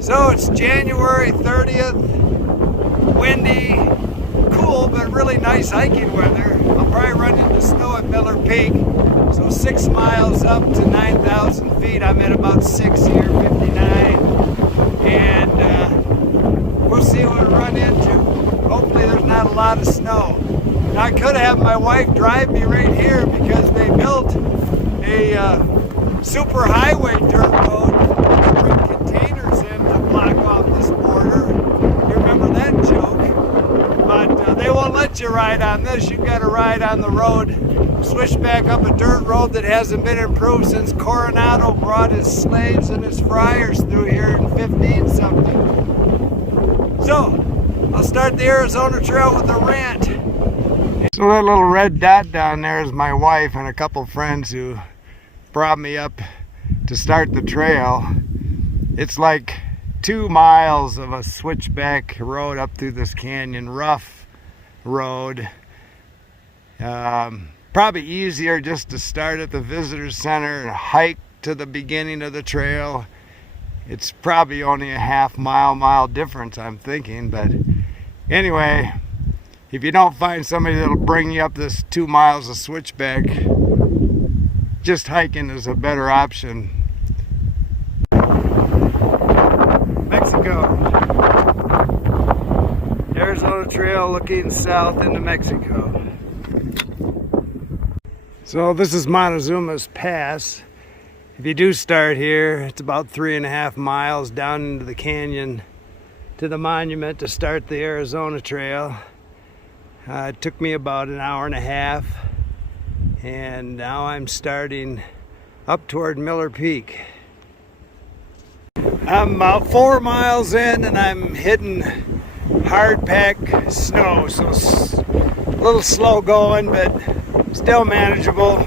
So it's January 30th, windy, cool, but really nice hiking weather. I'll probably run into snow at Miller Peak. So 6 miles up to 9,000 feet. I'm at about 6 here, 59. And we'll see what we run into. Hopefully there's not a lot of snow. Now, I could have my wife drive me right here because they built a super highway dirt road to bring containers in to block off this border. You remember that joke? But they won't let you ride on this. You've got to ride on the road, switch back up a dirt road that hasn't been improved since Coronado brought his slaves and his friars through here in 15-something. So, I'll start the Arizona Trail with a rant. So that little red dot down there is my wife and a couple friends who brought me up to start the trail. It's like 2 miles of a switchback road up through this canyon, rough road. Probably easier just to start at the visitor center and hike to the beginning of the trail. It's probably only a half-mile difference, I'm thinking, but anyway, if you don't find somebody that'll bring you up this 2 miles of switchback, just hiking is a better option. Mexico. Arizona Trail looking south into Mexico. So this is Montezuma's Pass. If you do start here, it's about 3.5 miles down into the canyon to the monument to start the Arizona Trail. It took me about an hour and a half, and now I'm starting up toward Miller Peak. I'm about 4 miles in and I'm hitting hard pack snow, so it's a little slow going, but still manageable.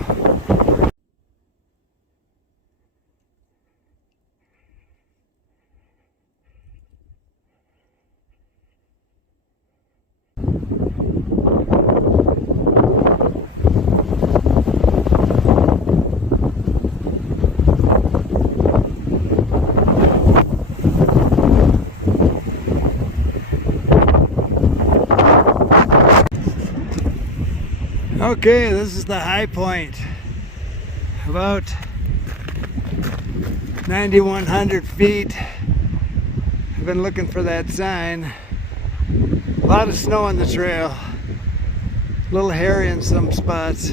Okay, this is the high point, about 9,100 feet. I've been looking for that sign. A lot of snow on the trail, a little hairy in some spots,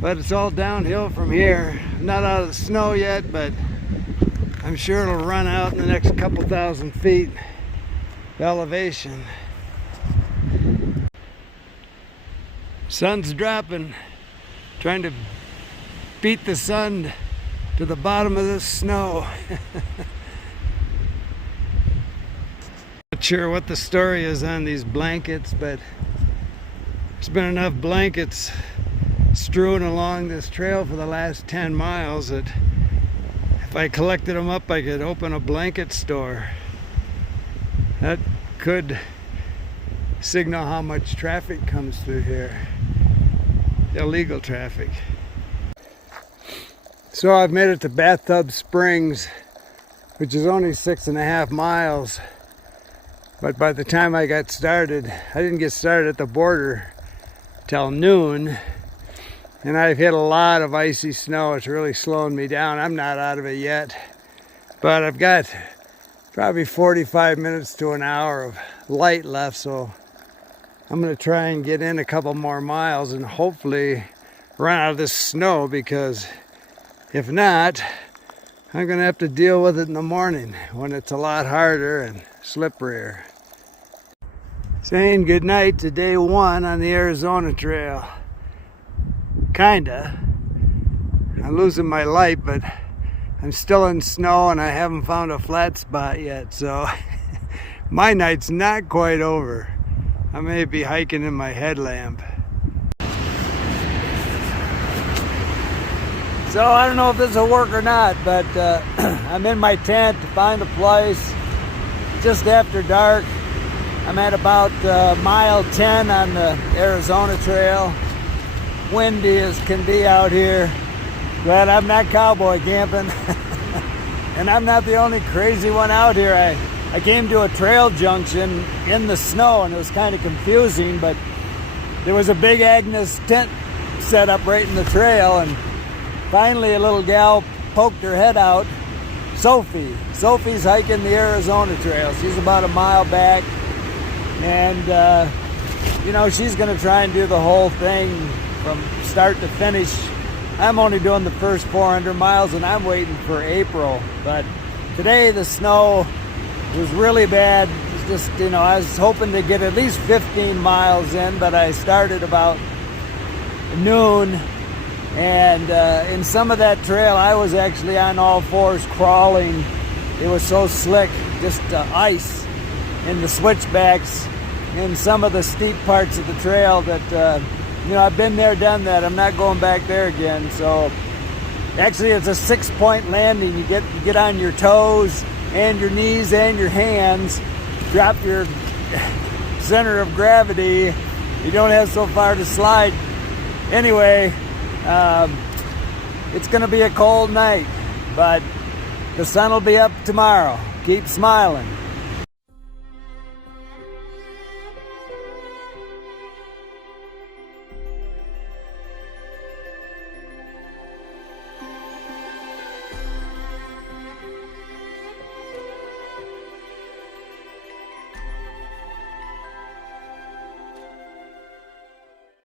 but it's all downhill from here. I'm not out of the snow yet, but I'm sure it'll run out in the next couple thousand feet of elevation. Sun's dropping, trying to beat the sun to the bottom of this snow. Not sure what the story is on these blankets, but there's been enough blankets strewn along this trail for the last 10 miles that if I collected them up, I could open a blanket store. That could signal how much traffic comes through here. Illegal traffic. So I've made it to Bathtub Springs, which is only 6.5 miles. But by the time I got started, I didn't get started at the border till noon. And I've hit a lot of icy snow. It's really slowing me down. I'm not out of it yet. But I've got probably 45 minutes to an hour of light left, so I'm going to try and get in a couple more miles and hopefully run out of this snow, because if not, I'm going to have to deal with it in the morning when it's a lot harder and slipperier. Saying goodnight to day 1 on the Arizona Trail. Kinda. I'm losing my light, but I'm still in snow and I haven't found a flat spot yet, so my night's not quite over. I may be hiking in my headlamp. So I don't know if this will work or not, but I'm in my tent to find a place just after dark. I'm at about mile 10 on the Arizona Trail. Windy as can be out here. Glad I'm not cowboy camping. And I'm not the only crazy one out here. I came to a trail junction in the snow, and it was kind of confusing, but there was a big Agnes tent set up right in the trail, and finally a little gal poked her head out. Sophie. Sophie's hiking the Arizona Trail. She's about a mile back, and you know, she's going to try and do the whole thing from start to finish. I'm only doing the first 400 miles, and I'm waiting for April. But today the snow was really bad. It's just, you know, I was hoping to get at least 15 miles in, but I started about noon. And in some of that trail, I was actually on all fours crawling. It was so slick, just ice in the switchbacks in some of the steep parts of the trail that, you know, I've been there, done that. I'm not going back there again. So actually it's a 6-point landing. You get on your toes and your knees and your hands, drop your center of gravity. You don't have so far to slide. Anyway, it's going to be a cold night, but the sun will be up tomorrow. Keep smiling.